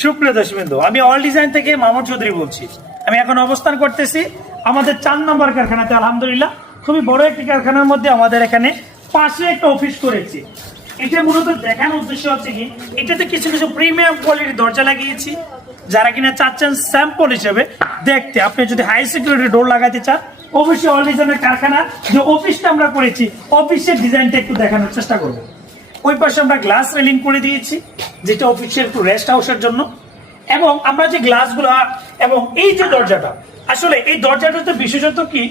সুপ্রিয় দর্শকবৃন্দ, আমি অল ডিজাইন থেকে মামুদ চৌধুরী বলছি। আমি এখন অবস্থান করতেছি আমাদের চার নম্বর কারখানাতে, আলহামদুলিল্লাহ। খুবই বড় একটি কারখানার মধ্যে আমাদের এখানে পাশে একটা অফিস করেছি। এটা মূলত দেখানোর উদ্দেশ্য হচ্ছে কি, এটাতে কিছু কিছু প্রিমিয়াম কোয়ালিটির দরজা লাগিয়েছি, যারা কিনা চাচ্ছেন স্যাম্পল হিসেবে দেখতে। আপনি যদি হাই সিকিউরিটি ডোর লাগাতে চান, অবশ্যই অল ডিজাইনের কারখানা, যে অফিসটা আমরা করেছি অফিসের ডিজাইনটা একটু দেখানোর চেষ্টা করব। ওই পাশে আমরা গ্লাস রেলিং করে দিয়েছি, যেটা অফিসের একটু রেস্ট হাউসের জন্য। এবং আমরা যে গ্লাসগুলো এবং এই যে দরজাটা, আসলে এই দরজাটাতে বিশেষত কি,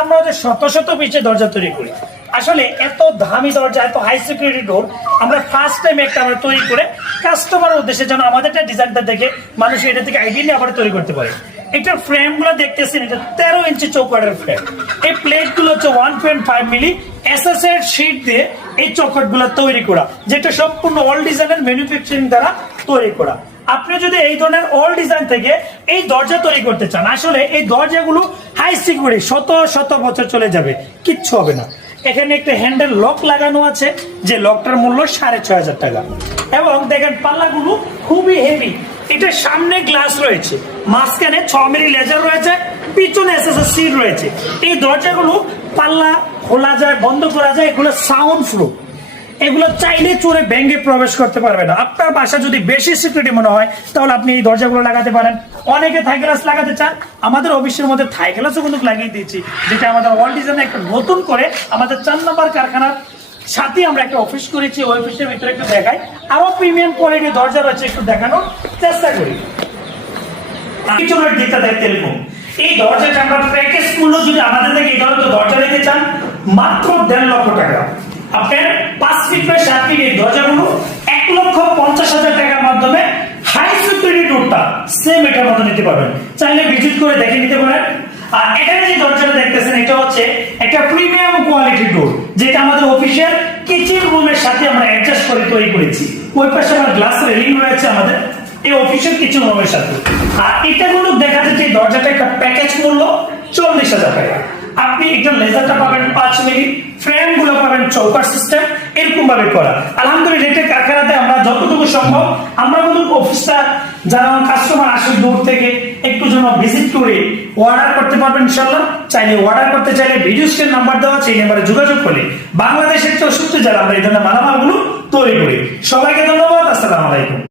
আমরা ওদের শত শত পিছে দরজা তৈরি করি। আসলে এত দামি দরজা, এত হাই সিকিউরিটি ডোর আমরা ফার্স্ট টাইম একটা আমরা তৈরি করে কাস্টমারের উদ্দেশ্যে যেন আমাদেরটা ডিজাইনটা দেখে মানুষ এটা থেকে আইডিয়া নিয়ে আবার তৈরি করতে পারে। এটার ফ্রেমগুলো দেখতেছেন, এটা তেরো ইঞ্চি চৌকাটের ফ্রেম এই প্লেটগুলো হচ্ছে one point five milli SS এর শিট দিয়ে এই চৌকাটগুলো তৈরি করা, যেটা সম্পূর্ণ অল ডিজাইনের ম্যানুফ্যাকচারিং দ্বারা তৈরি করা। আপনি যদি এই ধরনের অল ডিজাইন থেকে এই দরজা তৈরি করতে চান, আসলে এই দরজাগুলো হাই সিকিউরিটি শত শত বছর চলে যাবে, কিচ্ছু হবে না। এখানে একটা হ্যান্ডেল লক লাগানো আছে, যে লকটার মূল্য সাড়ে ছয় হাজার টাকা। এবং দেখেন পাল্লাগুলো খুবই হেভি এটা সামনে গ্লাস রয়েছে, মাঝখানে ছ মিলি লেজার রয়েছে, পিছনে এসএসএস সিট রয়েছে। এই দরজাগুলো পাল্লা খোলা যায়, বন্ধ করা যায়, এগুলো সাউন্ড প্রুফ এগুলো চাইলে চোরে ব্যাংকে প্রবেশ করতে পারবে না। আপনার বাসা যদি বেশি সিকিউরিটি মনে হয়, তাহলে আপনি এই দরজাগুলো লাগাতে পারেন। অনেকে থাই গ্লাস লাগাতে চান, আমাদের অফিসের মধ্যে থাই গ্লাসও কিন্তু লাগিয়ে দিয়েছি, যেটা আমাদের ওয়াল ডিজাইনে একটা নতুন করে আমাদের চার নম্বর কারখানার সাথে আমরা একটা অফিস করেছি, ওই অফিসের ভিতরে একটু দেখাই। আরও প্রিমিয়াম কোয়ালিটির দরজা রয়েছে, একটু দেখানোর। চেষ্টা করি। পিছনের দিকটা দেখতে এরকম। এই দরজাটা আমরা প্যাকেজ মূল্য যদি আমাদের থেকে এই ধরনের দরজা নিতে চান, মাত্র দেড় লক্ষ টাকা। আপনার পাঁচ ফিট বাই সাত ফিট এই দরজাগুলো এক লক্ষ পঞ্চাশ হাজার টাকার মাধ্যমে হাই সিকিউরিটি ডোরটা সেম এটার মতো নিতে পারবেন। চাইলে ভিজিট করে দেখে নিতে পারেন। আর এখানে যে দরজাটা দেখতেছেন, এটা হচ্ছে একটা প্রিমিয়াম কোয়ালিটির ডোর যেটা আমাদের অফিসের কিচেন রুমের সাথে আমরা অ্যাডজাস্ট করে তৈরি করেছি। ওই পাশে আমার গ্লাস রেলিং রয়েছে আমাদের। এই অফিসের কিছু রুমের সাথে। আর এটা কিন্তু দেখা যাচ্ছে দরজাটা একটা প্যাকেজ মূল্য চল্লিশ হাজার টাকা। আপনি এটা লেজারটা পাবেন পাঁচ মিনিট ফ্রেমগুলো পাবেন চৌকার সিস্টেম এরকম ভাবে করা। আলহামদুলিল্লাহ, এটা কারখানাতে আমরা যতটুকু সম্ভব, আমরা কিন্তু অফিসটা যারা কাস্টমার আসে দূর থেকে, একটু যেন ভিজিট করে অর্ডার করতে পারবেন ইনশাল্লাহ চাইলে অর্ডার করতে চাইলে ভিডিও স্ক্রিন নাম্বার দেওয়া আছে, এই নাম্বারে যোগাযোগ করলে। বাংলাদেশের চৌষট্টি যারা আমরা এই ধরনের মালামালগুলো তৈরি করি। সবাইকে ধন্যবাদ, আসসালামু আলাইকুম।